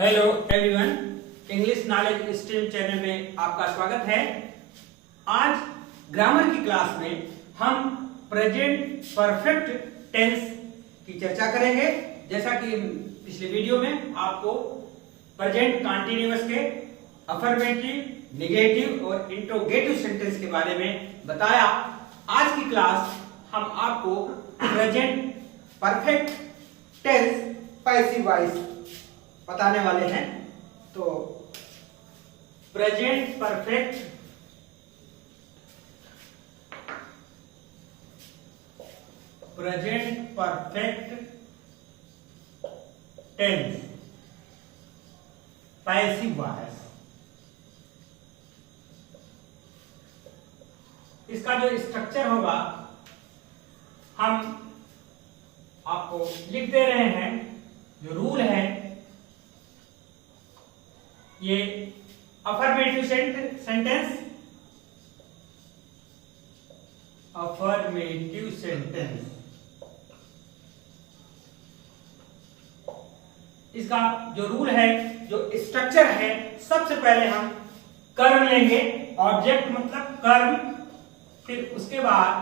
Hello everyone, English knowledge stream channel में आपका स्वागत है। आज ग्रामर की क्लास में हम प्रेजेंट परफेक्ट टेंस की चर्चा करेंगे। जैसा कि पिछले वीडियो में आपको प्रेजेंट कंटीन्यूअस के अफर्मेटिव, नेगेटिव और इंट्रोगेटिव सेंटेंस के बारे में बताया। आज की क्लास हम आपको present perfect tense passive voice बताने वाले हैं। तो present perfect tense passive voice, इसका जो स्ट्रक्चर होगा हम आपको लिख दे रहे हैं। जो रूल है, ये अफर्मेटिव सेंटेंस, इसका जो रूल है, जो स्ट्रक्चर है, सबसे पहले हम कर्म लेंगे। ऑब्जेक्ट मतलब कर्म, फिर उसके बाद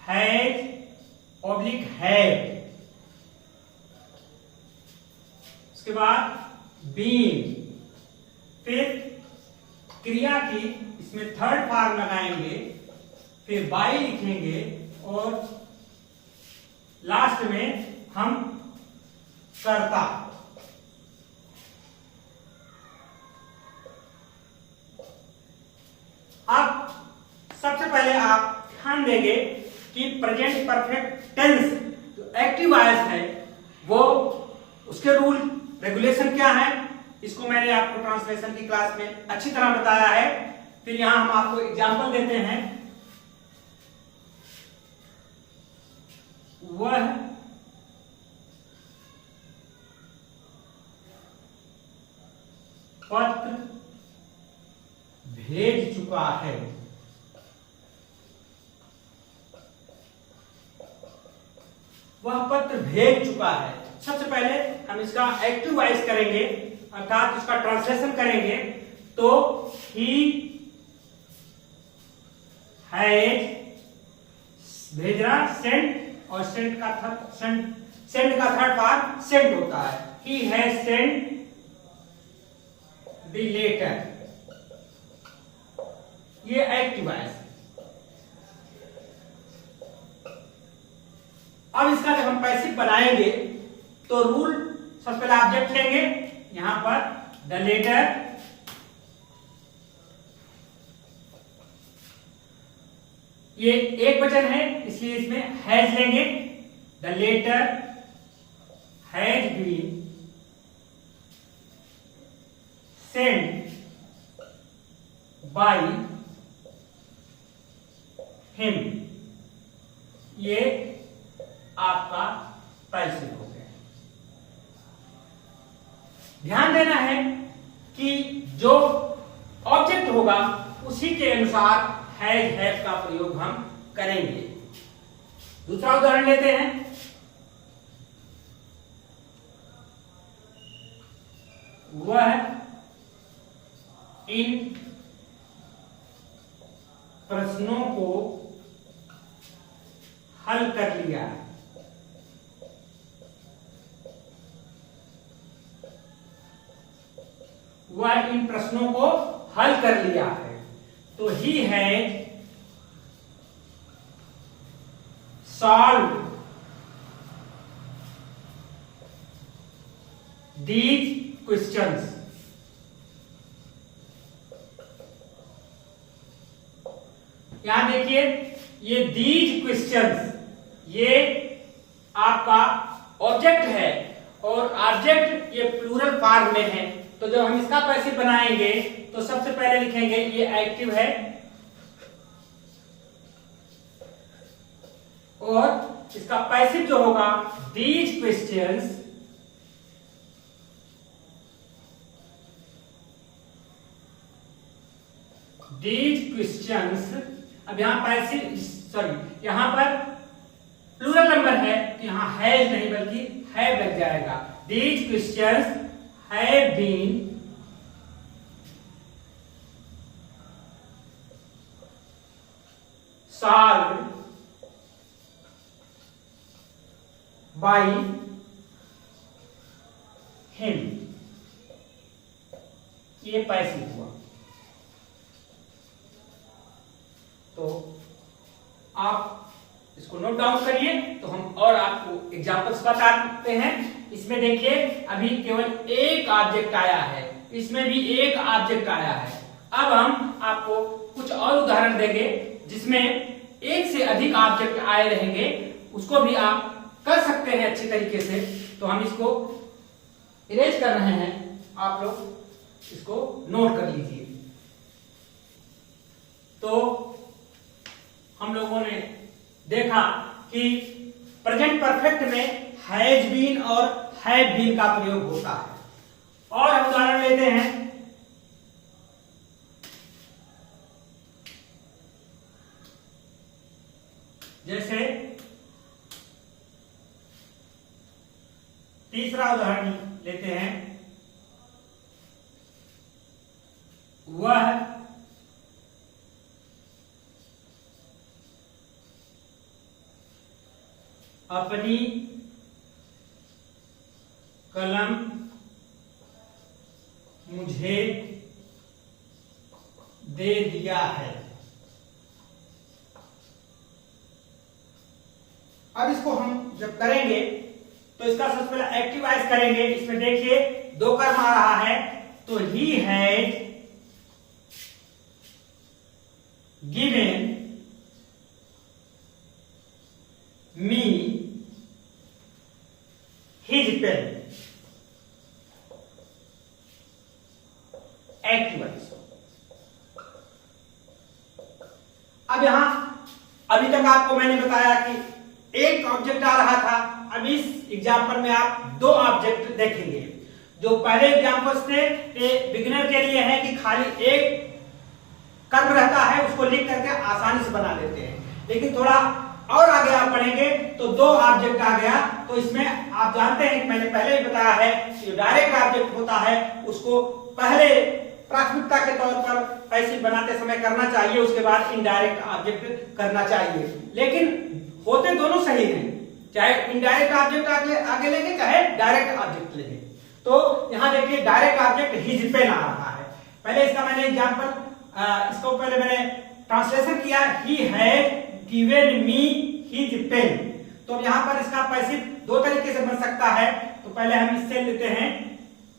हैज ऑब्लिक हैड, उसके बाद बीन, फिर क्रिया की इसमें थर्ड फॉर्म लगाएंगे, फिर बाई लिखेंगे और लास्ट में हम कर्ता। अब सबसे पहले आप ध्यान देंगे कि प्रेजेंट परफेक्ट टेंस जो एक्टिव वॉइस है वो उसके रूल रेगुलेशन क्या है, इसको मैंने आपको ट्रांसलेशन की क्लास में अच्छी तरह बताया है। फिर यहां हम आपको एग्जांपल देते हैं। वह पत्र भेज चुका है। वह पत्र भेज चुका है। सबसे पहले हम इसका एक्टिव वॉइस करेंगे, अर्थात इसका ट्रांसलेशन करेंगे। तो ही हैज भेजना, सेंट, और सेंट का थर्ड पार्ट सेंट होता है। He has sent the letter, ये एक्टिव वॉइस। अब इसका जब हम पैसिव बनाएंगे तो रूल, सबसे पहले ऑब्जेक्ट लेंगे, यहां पर द लेटर, ये एक वचन है इसलिए इसमें हैज लेंगे। The letter has been sent by him, ये आपका पैसिव हो गया। ध्यान देना है कि जो ऑब्जेक्ट होगा उसी के अनुसार हैज हैव का प्रयोग हम करेंगे। दूसरा उदाहरण लेते हैं। वह इन प्रश्नों को हल कर लिया। वह इन प्रश्नों को हल कर लिया है। तो he has solve these questions. यहां देखिए, ये दीज क्वेश्चंस, ये आपका ऑब्जेक्ट है और ऑब्जेक्ट ये प्लूरल फॉर्म में है। तो जब हम इसका पैसिव बनाएंगे तो सबसे पहले लिखेंगे ये एक्टिव है, और इसका पैसिव जो होगा दीज क्वेश्चंस, अब यहां पैसिव, सॉरी यहां पर प्लूरल नंबर है, यहां हैज नहीं बल्कि हैव लग जाएगा। These questions have been solved by him, ये पैसिव हुआ। तो आप इसको नोट डाउन करिए। तो हम और आपको एग्जांपल्स बताते हैं। इसमें देखिए अभी केवल एक ऑब्जेक्ट आया है, इसमें भी एक ऑब्जेक्ट आया है। अब हम आपको कुछ और उदाहरण देंगे जिसमें एक से अधिक ऑब्जेक्ट आए रहेंगे, उसको भी आप कर सकते हैं अच्छी तरीके से। तो हम इसको इरेज कर रहे हैं, आप लोग इसको नोट कर लीजिए। तो हम लोगों ने देखा कि प्रेजेंट परफेक्ट में हैज बीन और हैव बीन का प्रयोग होता है। और हम उदाहरण लेते हैं, जैसे तीसरा उदाहरण लेते हैं, वह अपनी कलम मुझे दे दिया है। अब इसको हम जब करेंगे तो इसका सबसे पहले एक्टिवाइज करेंगे। इसमें देखिए दो कर्म आ रहा है, तो he has given me his pen. Active voice. अब यहां अभी तक आपको मैंने बताया कि एक ऑब्जेक्ट आ रहा था। अब इस एग्जांपल में आप दो ऑब्जेक्ट देखेंगे। जो पहले एग्जांपल्स थे ये बिगिनर के लिए है कि खाली एक कर्म रहता है, उसको लिख करके आसानी से बना लेते हैं। लेकिन थोड़ा और आगे आप पढ़ेंगे तो दो ऑब्जेक्ट आ गया। तो इसमें आप जानते हैं कि मैंने पहले ही बताया है कि डायरेक्ट ऑब्जेक्ट होता है उसको पहले प्राथमिकता के तौर पर पैसिव बनाते समय करना चाहिए, उसके बाद इनडायरेक्ट ऑब्जेक्ट करना चाहिए। लेकिन होते दोनों सही हैं, चाहे इनडायरेक्ट ऑब्जेक्ट आगे लेंगे चाहे डायरेक्ट ऑब्जेक्ट लेंगे। तो यहां देखिए डायरेक्ट ऑब्जेक्ट हिज पेन आ रहा है। पहले इसका मैंने एग्जांपल, इसको पहले मैंने ट्रांसलेशन किया, he had given me his pen. तो यहां पर इसका पैसिव दो तरीके से बन सकता है। तो पहले हम इससे लेते हैं,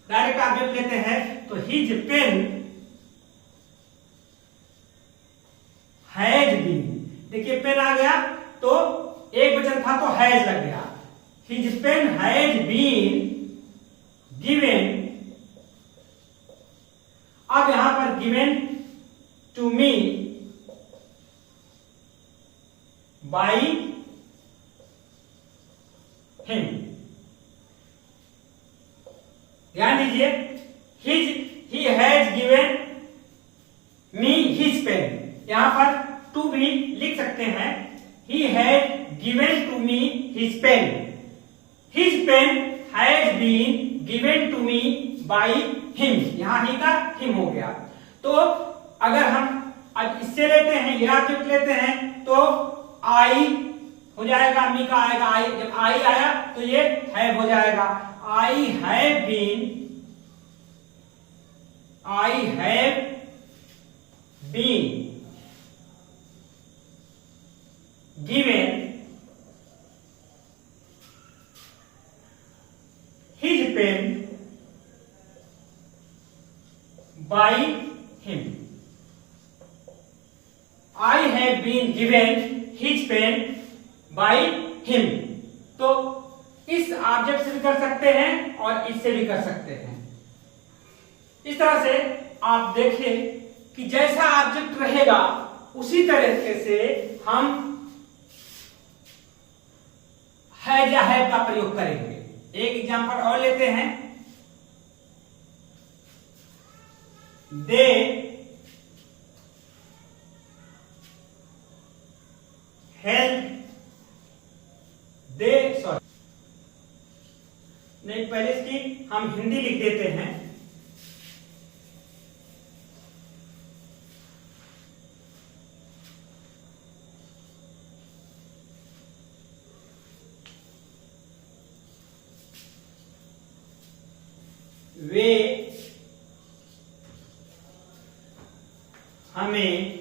डायरेक्ट ऑब्जेक्ट लेते हैं। तो हिज पेन हैज बीन, देखिए पेन आ गया तो एक वचन था तो हैज लग गया। His pen has been given. अब यहां पर given to me by him. ध्यान दीजिए, he has given me his pen, यहां पर टू भी लिख सकते हैं। He has given to me his pen, his pen has been given to me by him. यहां ही का हिम हो गया। तो अगर हम अब इससे लेते हैं, ये ऑब्जेक्ट लेते हैं तो आई हो जाएगा, मी का आएगा आई। जब आई आया तो ये हैव हो जाएगा। I have been given his pen by him. I have been given his pen by him. तो इस ऑब्जेक्ट से भी कर सकते हैं और इससे भी कर सकते हैं। इस तरह से आप देखिए कि जैसा ऑब्जेक्ट रहेगा उसी तरीके से हम हैज या हैव का प्रयोग करेंगे। एक एग्जांपल और लेते हैं, दे हेल्प नहीं, पहले इसकी हम हिंदी लिख देते हैं। वे हमें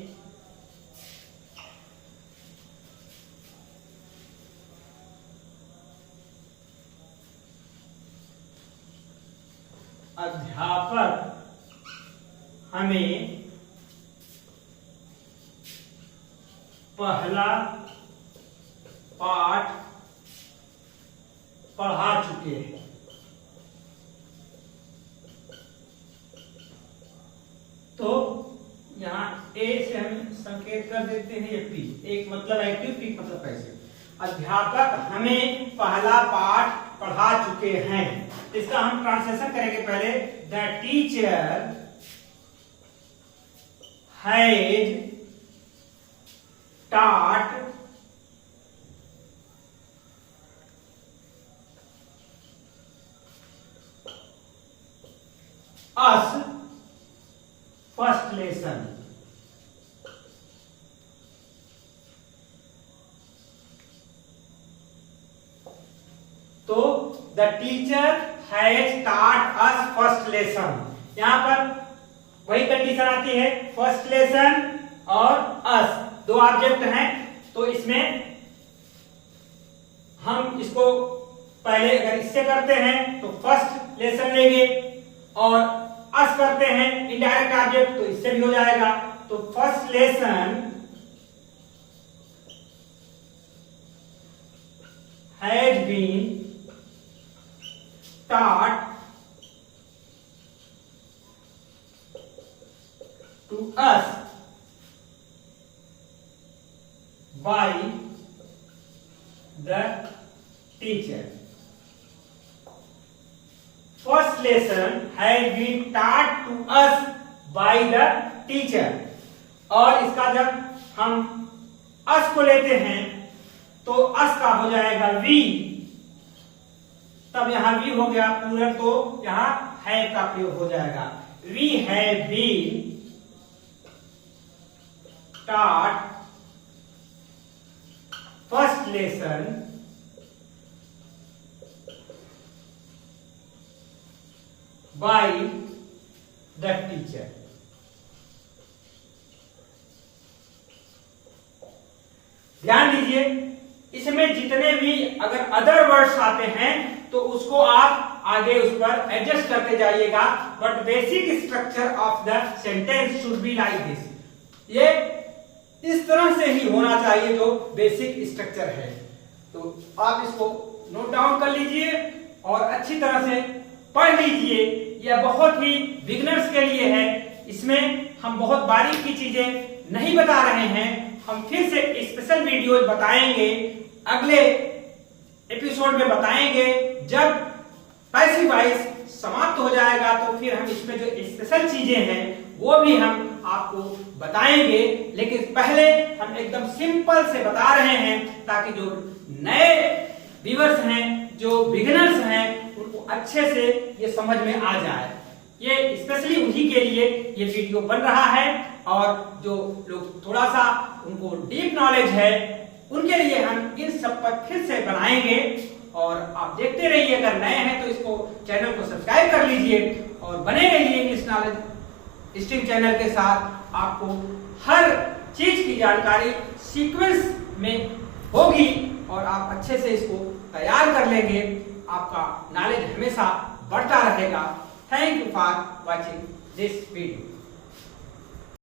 अध्यापक हमें पहला पाठ पढ़ा चुके हैं। तो यहाँ ए से हम संकेत कर देते हैं ये पी, एक मतलब एक्टिव, पी मतलब पैसिव। अध्यापक हमें पहला पाठ पढ़ा चुके हैं। इसका हम ट्रांसलेशन करेंगे पहले। The teacher has taught us first lesson. तो the teacher has taught us first lesson, यहां पर वही कंडीशन आती है, फर्स्ट लेसन और अस दो ऑब्जेक्ट हैं। तो इसमें हम इसको पहले अगर इससे करते हैं तो फर्स्ट लेसन लेंगे, और अस करते हैं इनडायरेक्ट ऑब्जेक्ट तो इससे भी हो जाएगा। तो first lesson has been taught to us by the teacher. First lesson has been taught to us by the teacher. और इसका जब हम us को लेते हैं तो us का हो जाएगा we, तब यहां we हो गया प्लूरल, तो यहां have का प्रयोग हो जाएगा। We have been taught first lesson by the teacher. ध्यान दीजिए, इसमें जितने भी अगर अदर वर्ड्स आते हैं तो उसको आप आगे उस पर एडजस्ट करते जाइएगा, but basic structure of the sentence should be like this. ये इस तरह से ही होना चाहिए जो बेसिक स्ट्रक्चर है। तो आप इसको नोट डाउन कर लीजिए और अच्छी तरह से पढ़ लीजिए। यह बहुत ही बिगिनर्स के लिए है, इसमें हम बहुत बारीक की चीजें नहीं बता रहे हैं। हम फिर से स्पेशल वीडियोज बताएंगे, अगले एपिसोड में बताएंगे। जब पैसिव वॉइस समाप्त हो जाएगा तो फिर हम इसमें जो स्पेशल चीजें हैं वो भी हम आपको बताएंगे। लेकिन पहले हम एकदम सिंपल से बता रहे हैं ताकि जो नए व्यूअर्स हैं, जो बिगिनर्स हैं, उनको अच्छे से ये समझ में आ जाए। ये स्पेशली उन्हीं के लिए ये वीडियो बन रहा है, और जो लोग थोड़ा सा उनको डीप नॉलेज है उनके लिए हम इन सब पर फिर से बनाएंगे। और आप देखते रहिए, अगर नए हैं तो इसको चैनल को सब्सक्राइब कर लीजिए और बने रहिए इंग्लिश नॉलेज स्ट्रीम चैनल के साथ। आपको हर चीज की जानकारी सीक्वेंस में होगी और आप अच्छे से इसको तैयार कर लेंगे। आपका नॉलेज हमेशा बढ़ता रहेगा। Thank you for watching this video.